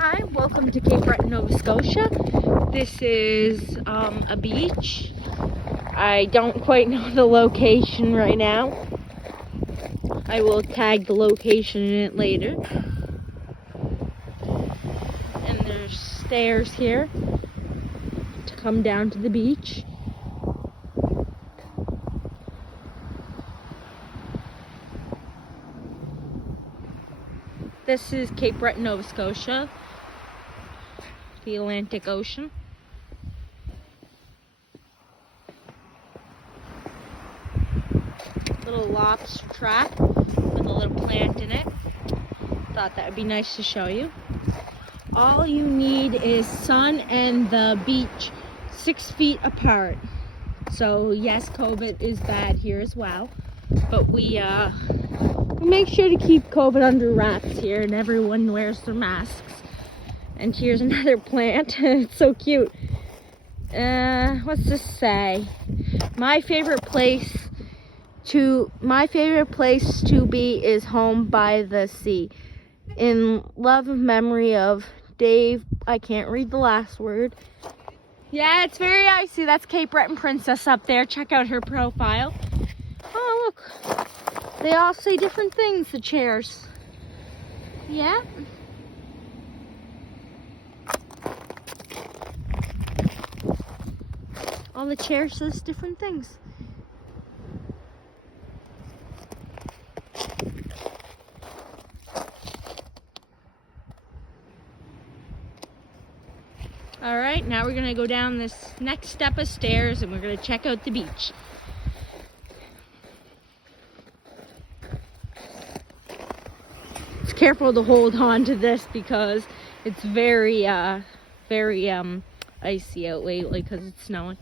Hi, welcome to Cape Breton, Nova Scotia. This is a beach. I don't quite know the location right now. I will tag the location in it later. And there's stairs here to come down to the beach. This is Cape Breton, Nova Scotia, the Atlantic Ocean. Little lobster trap with a little plant in it. Thought that would be nice to show you. All you need is sun and the beach 6 feet apart. So yes, COVID is bad here as well, but we make sure to keep COVID under wraps here, and everyone wears their masks. And here's another plant. It's so cute. What's this say? My favorite place to be is home by the sea. In love and memory of Dave. I can't read the last word. Yeah, it's very icy. That's Cape Breton Princess up there. Check out her profile. Oh, look. They all say different things, the chairs. Yeah. All the chairs says different things. All right, now we're gonna go down this next step of stairs and we're gonna check out the beach. It's careful to hold on to this because it's very icy out lately because it's snowing.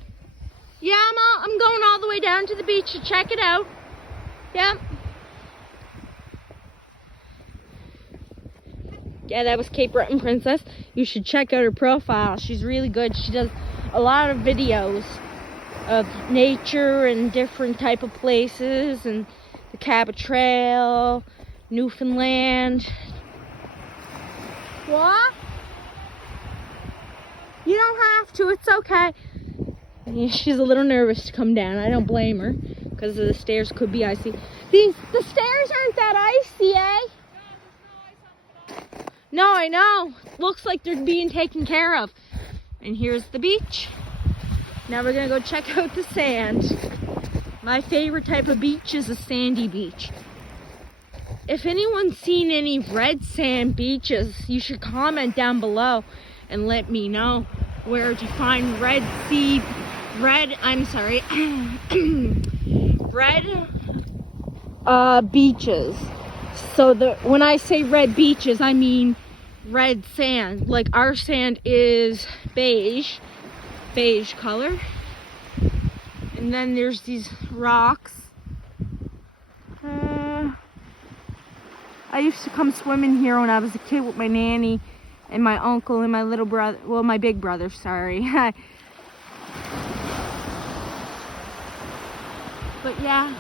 Yeah, I'm going all the way down to the beach to check it out. Yep. Yeah, that was Cape Breton Princess. You should check out her profile. She's really good. She does a lot of videos of nature and different type of places, and the Cabot Trail, Newfoundland. What? You don't have to. It's okay. Yeah, she's a little nervous to come down. I don't blame her because the stairs could be icy. The stairs aren't that icy, eh? No, I know. Looks like they're being taken care of. And here's the beach. Now we're gonna go check out the sand. My favorite type of beach is a sandy beach. If anyone's seen any red sand beaches, you should comment down below and let me know where to find red beaches. So when I say red beaches, I mean red sand. Like our sand is beige color. And then there's these rocks. I used to come swimming here when I was a kid with my nanny and my uncle and my little brother, well, my big brother, sorry. But yeah.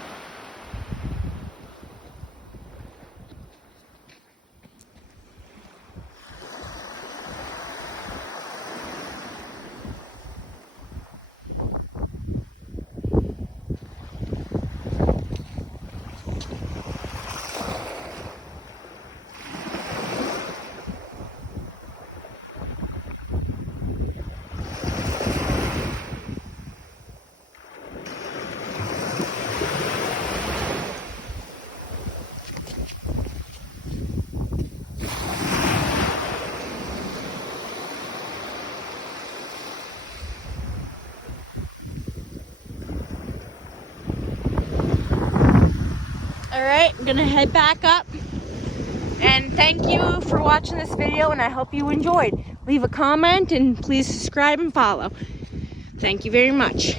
Alright, I'm gonna head back up, and thank you for watching this video, and I hope you enjoyed. Leave a comment and please subscribe and follow. Thank you very much.